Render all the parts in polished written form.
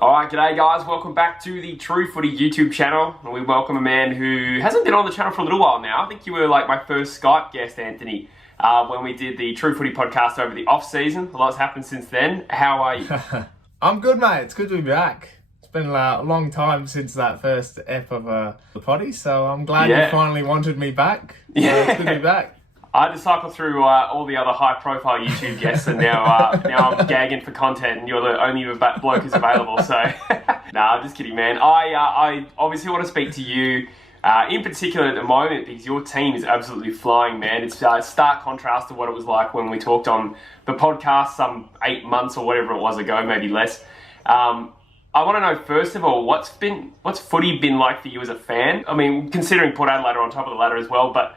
Alright, g'day guys, welcome back to the True Footy YouTube channel. And we welcome a man who hasn't been on the channel for a little while now. I think you were like my first Skype guest, Anthony, when we did the True Footy podcast over the off-season. A lot's happened since then. How are you? I'm good, mate. It's good to be back. It's been a long time since that first ep of the potty, so I'm glad you finally wanted me back. So it's good to be back. I had to cycle through all the other high-profile YouTube guests, and now I'm gagging for content, and you're the only bloke who's available. So, nah, I'm just kidding, man. I obviously want to speak to you in particular at the moment because your team is absolutely flying, man. It's stark contrast to what it was like when we talked on the podcast some 8 months or whatever it was ago, maybe less. I want to know, first of all, what's footy been like for you as a fan? I mean, considering Port Adelaide are on top of the ladder as well, but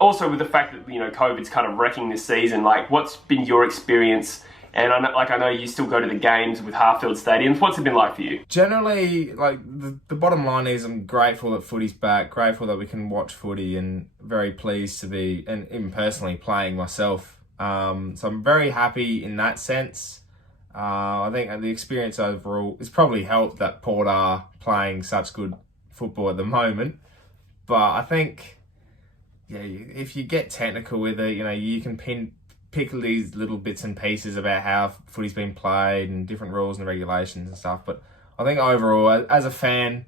also with the fact that, COVID's kind of wrecking this season, like, what's been your experience? And I know you still go to the games with half-filled stadiums. What's it been like for you? Generally, like, the bottom line is I'm grateful that footy's back, grateful that we can watch footy, and very pleased to be, and even personally, playing myself. So I'm very happy in that sense. I think the experience overall has probably helped that Port are playing such good football at the moment. But I think, if you get technical with it, you can pick these little bits and pieces about how footy's been played and different rules and regulations and stuff. But I think overall, as a fan,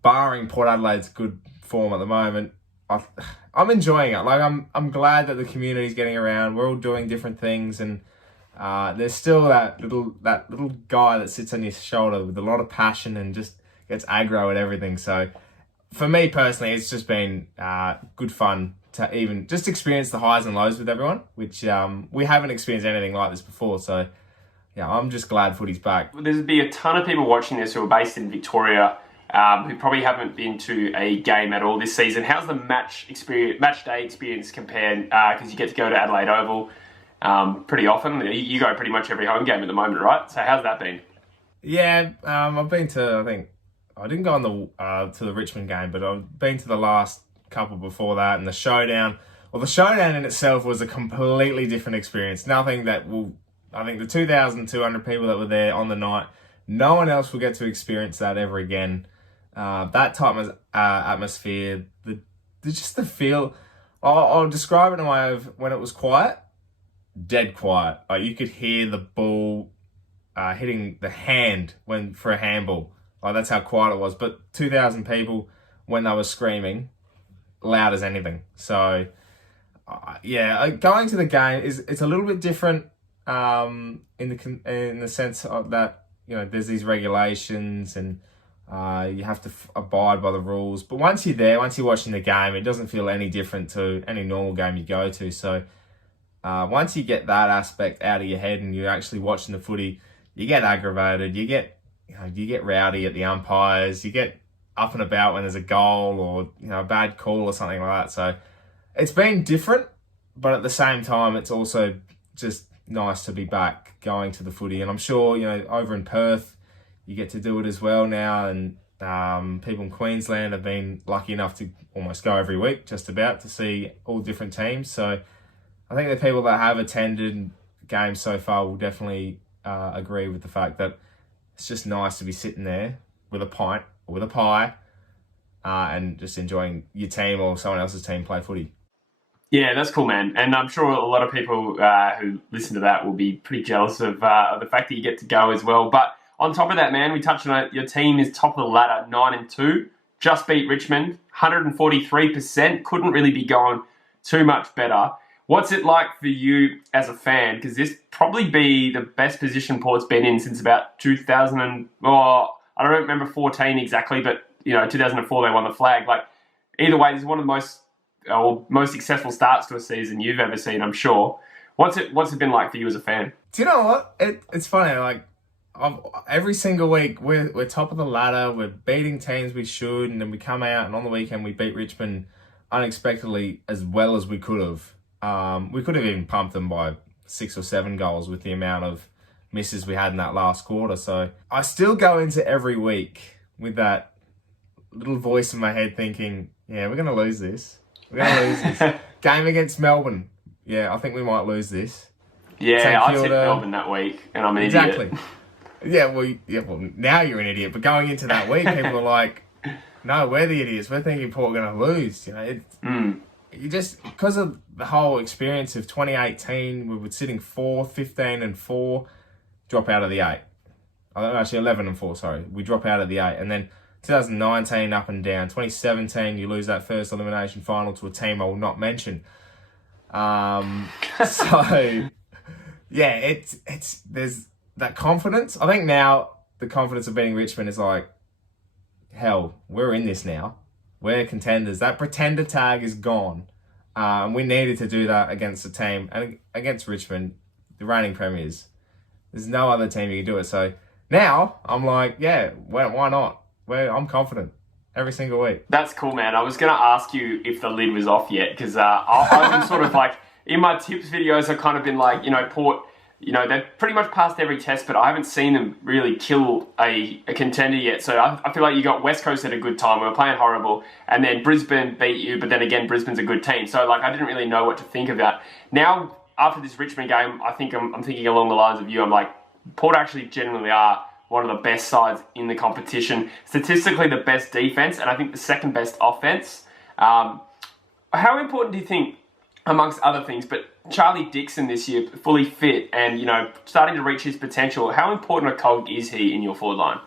barring Port Adelaide's good form at the moment, I'm enjoying it. Like, I'm glad that the community's getting around. We're all doing different things, and there's still that little guy that sits on your shoulder with a lot of passion and just gets aggro at everything. So for me personally, it's just been good fun to even just experience the highs and lows with everyone, which we haven't experienced anything like this before. So yeah, I'm just glad footy's back. There's be a ton of people watching this who are based in Victoria who probably haven't been to a game at all this season. How's the match day experience compared? Because you get to go to Adelaide Oval pretty often. You go pretty much every home game at the moment, right? So how's that been? Yeah, I've been to, I think, I didn't go on to the Richmond game, but I've been to the last couple before that, and the showdown. Well, the showdown in itself was a completely different experience. Nothing that I think the 2,200 people that were there on the night, no one else will get to experience that ever again. That type of atmosphere, just the feel. I'll describe it in a way of when it was quiet, dead quiet. Like, you could hear the ball hitting the hand for a handball. Like, that's how quiet it was. But 2,000 people, when they were screaming, loud as anything. So, going to the game it's a little bit different in the sense of that, there's these regulations and you have to abide by the rules. But once you're there, once you're watching the game, it doesn't feel any different to any normal game you go to. So, once you get that aspect out of your head and you're actually watching the footy, you get aggravated, you get rowdy at the umpires, you get up and about when there's a goal or, a bad call or something like that. So it's been different, but at the same time, it's also just nice to be back going to the footy. And I'm sure, over in Perth, you get to do it as well now. And people in Queensland have been lucky enough to almost go every week, just about, to see all different teams. So I think the people that have attended games so far will definitely agree with the fact that it's just nice to be sitting there with a pint or with a pie and just enjoying your team or someone else's team play footy. Yeah, that's cool, man. And I'm sure a lot of people who listen to that will be pretty jealous of the fact that you get to go as well. But on top of that, man, we touched on it. Your team is top of the ladder, 9-2. Just beat Richmond, 143%. Couldn't really be going too much better. What's it like for you as a fan? Because this probably be the best position Port's been in since about 2000 and, I don't remember 14 exactly, but 2004 they won the flag. Like, either way, this is one of the most successful starts to a season you've ever seen, I'm sure. What's it been like for you as a fan? Do you know what? It's funny. Like, every single week we're top of the ladder. We're beating teams we should, and then we come out and on the weekend we beat Richmond unexpectedly as well as we could have. We could have even pumped them by 6 or 7 goals with the amount of misses we had in that last quarter. So I still go into every week with that little voice in my head thinking, yeah, we're going to lose this. We're going to lose this. Game against Melbourne. Yeah, I think we might lose this. Yeah, I tipped Melbourne that week, and I'm an idiot. Well, now you're an idiot. But going into that week, people are like, no, we're the idiots. We're thinking Port are going to lose. You know, you just, because of the whole experience of 2018, we were sitting 4th, 15 and 4, drop out of the 8. Actually, 11 and 4, sorry. We drop out of the 8. And then 2019, up and down. 2017, you lose that first elimination final to a team I will not mention. So, yeah, it's there's that confidence. I think now the confidence of beating Richmond is like, hell, we're in this now. We're contenders. That pretender tag is gone. We needed to do that against the team. And against Richmond, the reigning premiers. There's no other team you can do it. So now I'm like, yeah, why not? I'm confident every single week. That's cool, man. I was going to ask you if the lid was off yet, because I've been sort of like, in my tips videos, I've kind of been like, Port, they've pretty much passed every test, but I haven't seen them really kill a contender yet. So I feel like you got West Coast at a good time. We were playing horrible. And then Brisbane beat you, but then again, Brisbane's a good team. So I didn't really know what to think of that. Now, after this Richmond game, I think I'm thinking along the lines of you. I'm like, Port actually genuinely are one of the best sides in the competition. Statistically, the best defense, and I think the second best offense. How important do you think, amongst other things, but Charlie Dixon this year, fully fit and, starting to reach his potential, how important a cog is he in your forward line?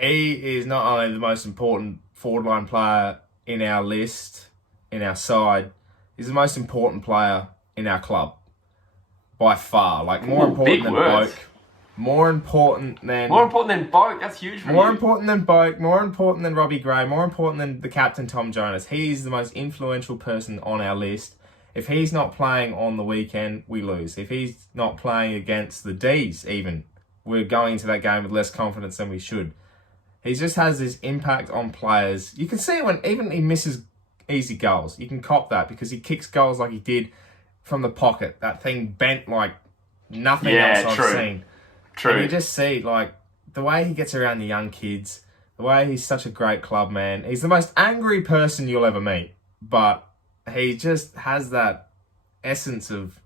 He is not only the most important forward line player in our list, in our side, he's the most important player in our club. By far. More important than Boak. More important than Boak. That's huge for More you. important than Boak. More important than Robbie Gray. More important than the captain, Tom Jonas. He's the most influential person on our list. If he's not playing on the weekend, we lose. If he's not playing against the D's even, we're going into that game with less confidence than we should. He just has this impact on players. You can see when even he misses easy goals. You can cop that because he kicks goals like he did from the pocket. That thing bent like nothing else I've seen. True. And you just see, the way he gets around the young kids, the way he's such a great club man. He's the most angry person you'll ever meet, but he just has that essence of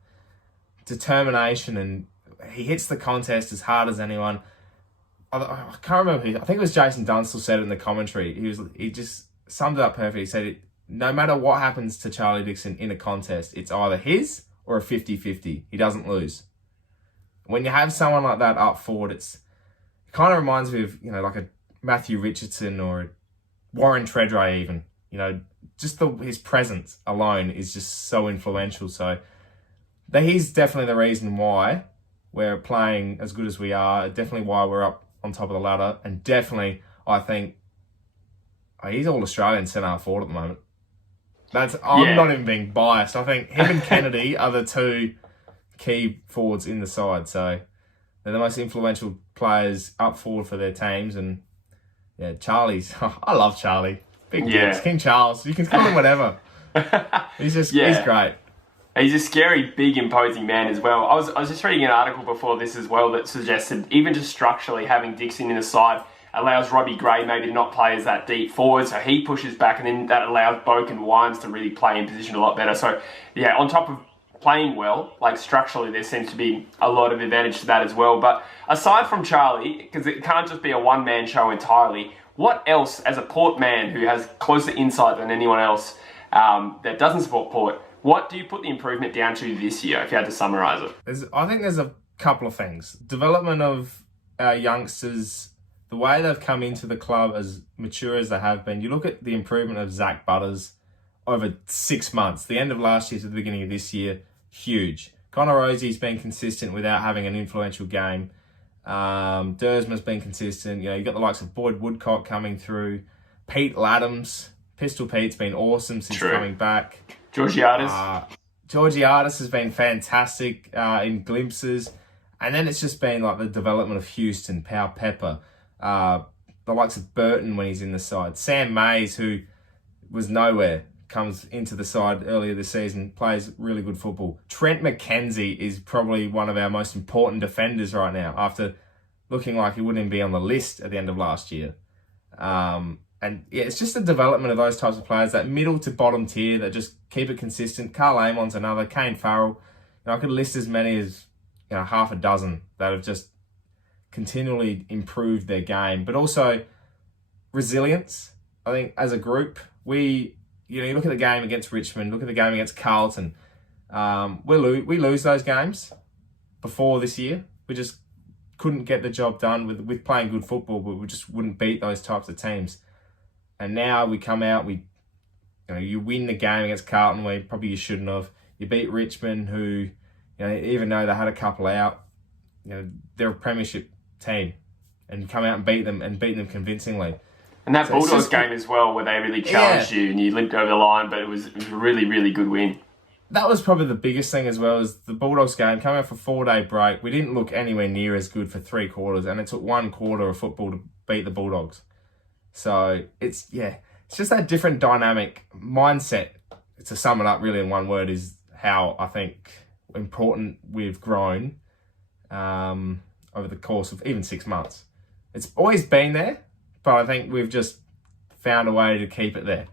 determination, and he hits the contest as hard as anyone. I can't remember who. I think it was Jason Dunstall said it in the commentary. He just summed it up perfectly. He said, no matter what happens to Charlie Dixon in a contest, it's either his or a 50-50. He doesn't lose. When you have someone like that up forward, it kind of reminds me of, like a Matthew Richardson or a Warren Treadray even. Just his presence alone is just so influential. So he's definitely the reason why we're playing as good as we are. Definitely why we're up on top of the ladder. And definitely, I think, he's all-Australian centre forward at the moment. I'm not even being biased. I think him and Kennedy are the two key forwards in the side. So they're the most influential players up forward for their teams. And yeah, Charlie's... I love Charlie. Big Dicks, King Charles. You can call him whatever. He's just he's great. He's a scary, big, imposing man as well. I was just reading an article before this as well that suggested even just structurally having Dixon in the side allows Robbie Gray maybe to not play as that deep forward, so he pushes back, and then that allows Boak and Wines to really play in position a lot better. So, yeah, on top of playing well, structurally, there seems to be a lot of advantage to that as well. But aside from Charlie, because it can't just be a one-man show entirely, what else, as a Port man who has closer insight than anyone else that doesn't support Port, what do you put the improvement down to this year, if you had to summarise it? I think there's a couple of things. Development of our youngsters, the way they've come into the club as mature as they have been. You look at the improvement of Zach Butters over 6 months, the end of last year to the beginning of this year, huge. Connor Rosie's been consistent without having an influential game. Dersma's been consistent. You got the likes of Boyd Woodcock coming through. Pete Laddams. Pistol Pete's been awesome since coming back. Georgiadis has been fantastic in glimpses. And then it's just been the development of Houston, Pau Pepper, the likes of Burton when he's in the side. Sam Mays, who was nowhere, comes into the side earlier this season, plays really good football. Trent McKenzie is probably one of our most important defenders right now, after looking like he wouldn't even be on the list at the end of last year. And yeah, it's just the development of those types of players, that middle to bottom tier that just keep it consistent. Carl Amon's another, Kane Farrell. I could list as many as half a dozen that have just continually improved their game, but also resilience. I think as a group, you look at the game against Richmond, look at the game against Carlton. We lose those games before this year. We just couldn't get the job done with playing good football, but we just wouldn't beat those types of teams. And now we come out, you win the game against Carlton where probably you shouldn't have. You beat Richmond, who, even though they had a couple out, they're a premiership team, and come out and beat them convincingly. And that Bulldogs game as well, where they really challenged you and you limped over the line, but it was a really, really good win. That was probably the biggest thing as well, is the Bulldogs game, coming off a 4-day break. We didn't look anywhere near as good for 3 quarters, and it took 1 quarter of football to beat the Bulldogs. So it's just that different dynamic mindset. To sum it up really in one word, is how I think important we've grown over the course of even 6 months. It's always been there, but I think we've just found a way to keep it there.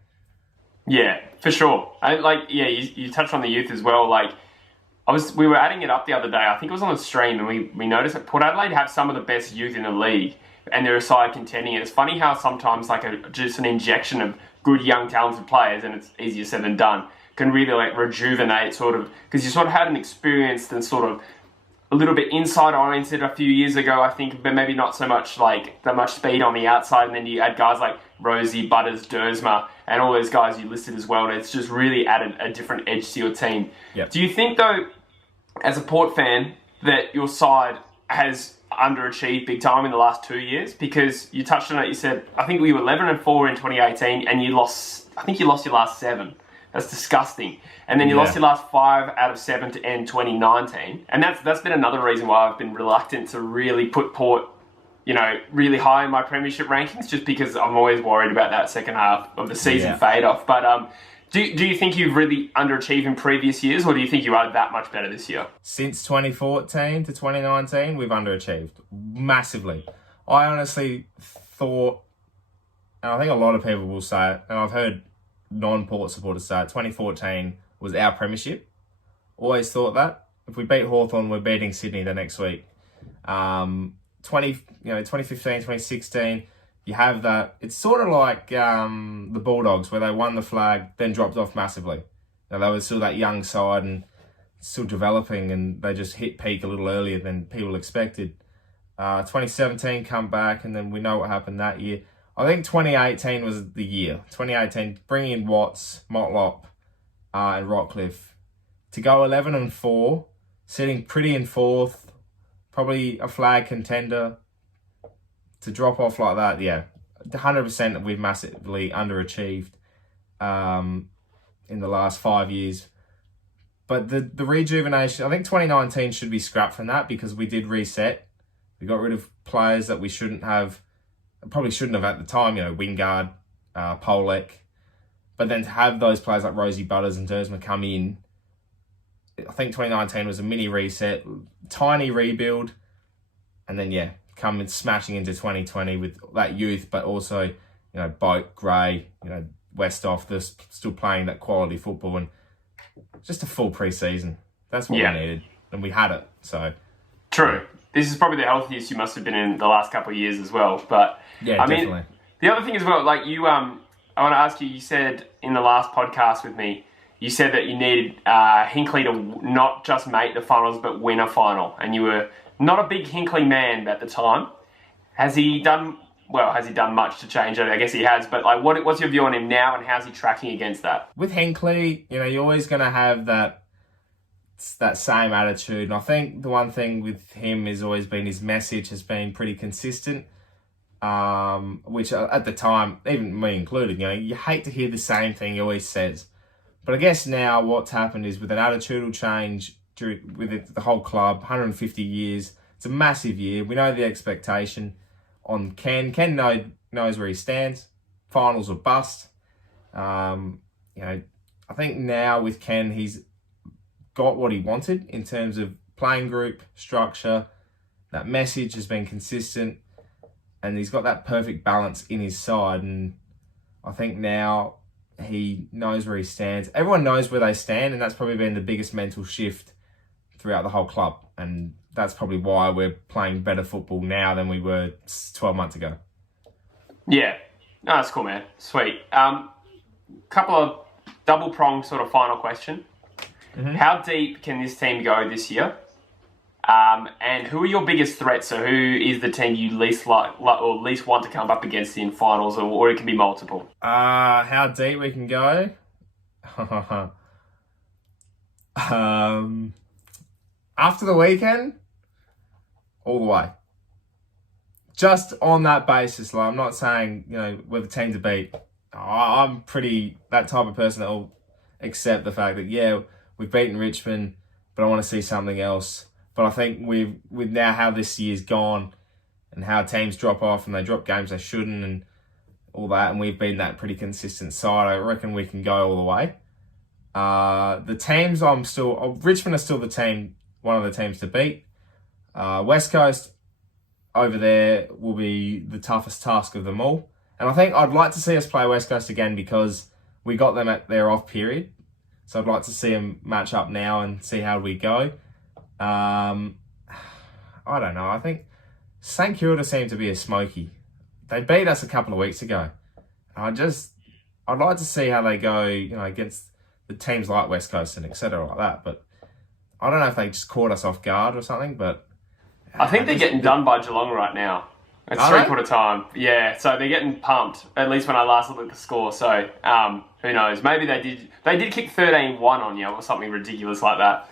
Yeah, for sure. You touched on the youth as well. We were adding it up the other day. I think it was on the stream, and we noticed that Port Adelaide have some of the best youth in the league, and they're a side contending. And it's funny how sometimes just an injection of good, young, talented players, and it's easier said than done, can really rejuvenate because you sort of had an experienced and sort of a little bit inside-oriented a few years ago, I think, but maybe not so much that much speed on the outside. And then you add guys like Rosie, Butters, Dersma, and all those guys you listed as well. And it's just really added a different edge to your team. Yep. Do you think, though, as a Port fan, that your side has underachieved big time in the last 2 years? Because you touched on it, you said, I think we were 11-4 in 2018, and you lost your last 7. That's disgusting. And then you lost your last 5 out of 7 to end 2019. And that's been another reason why I've been reluctant to really put Port, really high in my premiership rankings, just because I'm always worried about that second half of the season fade off. But do you think you've really underachieved in previous years, or do you think you are that much better this year? Since 2014 to 2019, we've underachieved massively. I honestly thought, and I think a lot of people will say it, and I've heard non-Port supporters say it, 2014 was our premiership. Always thought that. If we beat Hawthorn, we're beating Sydney the next week. 2015, 2016, you have that. It's sort of like the Bulldogs, where they won the flag, then dropped off massively. They were still that young side and still developing, and they just hit peak a little earlier than people expected. 2017 come back, and then we know what happened that year. I think 2018 was the year. 2018, bringing in Watts, Motlop, and Rockcliffe to go 11-4, sitting pretty in 4th, probably a flag contender. To drop off like that, 100% we've massively underachieved in the last 5 years. But the rejuvenation, I think 2019 should be scrapped from that, because we did reset. We got rid of players that we probably shouldn't have at the time, Wingard, Polek. But then to have those players like Rosie, Butters and Dersma come in, I think 2019 was a mini reset, tiny rebuild, and then, come in smashing into 2020 with that youth, but also, Boat, Gray, Westhoff, they're still playing that quality football, and just a full pre-season. That's what we needed, and we had it, so. True. This is probably the healthiest you must have been in the last couple of years as well. But definitely. The other thing as well, I want to ask you, you said in the last podcast with me, you said that you needed Hinkley to not just make the finals, but win a final. And you were not a big Hinkley man at the time. Has he done much to change it? I guess he has. But what's your view on him now, and how's he tracking against that? With Hinkley, you're always going to have that same attitude. And I think the one thing with him has always been his message has been pretty consistent, which at the time, even me included, you hate to hear the same thing he always says. But I guess now what's happened is with an attitudinal change with the whole club, 150 years, it's a massive year. We know the expectation on Ken. Ken knows where he stands. Finals or bust. I think now with Ken, he's got what he wanted in terms of playing group, structure. That message has been consistent, and he's got that perfect balance in his side. And I think now he knows where he stands. Everyone knows where they stand, and that's probably been the biggest mental shift throughout the whole club. And that's probably why we're playing better football now than we were 12 months ago. Yeah. No, that's cool, man. Sweet. Couple of double-pronged sort of final question. Mm-hmm. How deep can this team go this year? And who are your biggest threats? So who is the team you least like or least want to come up against in finals, or it can be multiple? How deep we can go? After the weekend, all the way. Just on that basis, like, I'm not saying, we're the team to beat. I'm pretty that type of person that will accept the fact that, yeah, we've beaten Richmond, but I want to see something else. But I think with now how this year's gone and how teams drop off and they drop games they shouldn't and all that, and we've been that pretty consistent side, I reckon we can go all the way. The teams Richmond are still the team, one of the teams to beat. West Coast over there will be the toughest task of them all. And I think I'd like to see us play West Coast again because we got them at their off period. So I'd like to see them match up now and see how we go. I don't know. I think St Kilda seemed to be a smoky. They beat us a couple of weeks ago. I'd like to see how they go, against the teams like West Coast and etc. like that. But I don't know if they just caught us off guard or something. But I think they're getting done by Geelong right now. It's 3/4 time. Yeah, so they're getting pumped. At least when I last looked at the score. So who knows? Maybe they did kick 13-1 on you or something ridiculous like that.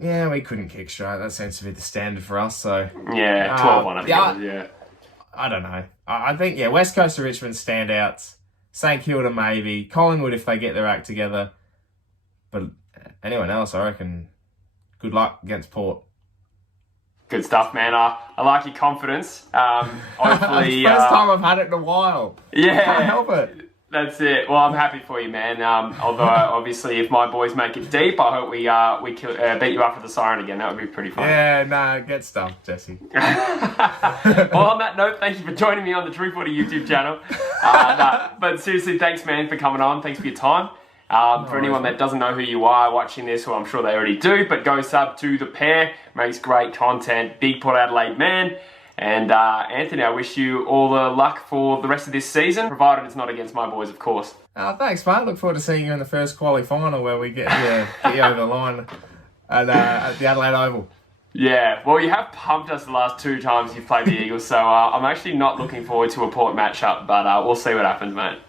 Yeah, we couldn't kick straight. That seems to be the standard for us. So yeah, 12-1. I think it was, yeah. I don't know. I think West Coast or Richmond standouts. St Kilda maybe. Collingwood if they get their act together. But anyone else, I reckon. Good luck against Port. Good stuff, man. I like your confidence. Hopefully, first time I've had it in a while. Yeah, can't help it. That's it. Well, I'm happy for you, man. Although, obviously, if my boys make it deep, I hope we beat you after the siren again. That would be pretty fun. Yeah, nah, get stuffed, Jesse. Well, on that note, thank you for joining me on the True Footy YouTube channel. But seriously, thanks, man, for coming on. Thanks for your time. For anyone that doesn't know who you are watching this, well, I'm sure they already do, but go sub to The Pair. Makes great content. Big Port Adelaide man. And Anthony, I wish you all the luck for the rest of this season, provided it's not against my boys, of course. Thanks, mate. Look forward to seeing you in the first quali final where we get you over the line at the Adelaide Oval. Yeah, well, you have pumped us the last 2 times you've played the Eagles, so I'm actually not looking forward to a Port matchup, but we'll see what happens, mate.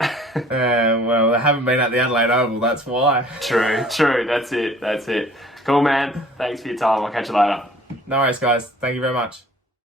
Well, they haven't been at the Adelaide Oval, that's why. True. That's it. Cool, man. Thanks for your time. I'll catch you later. No worries, guys. Thank you very much.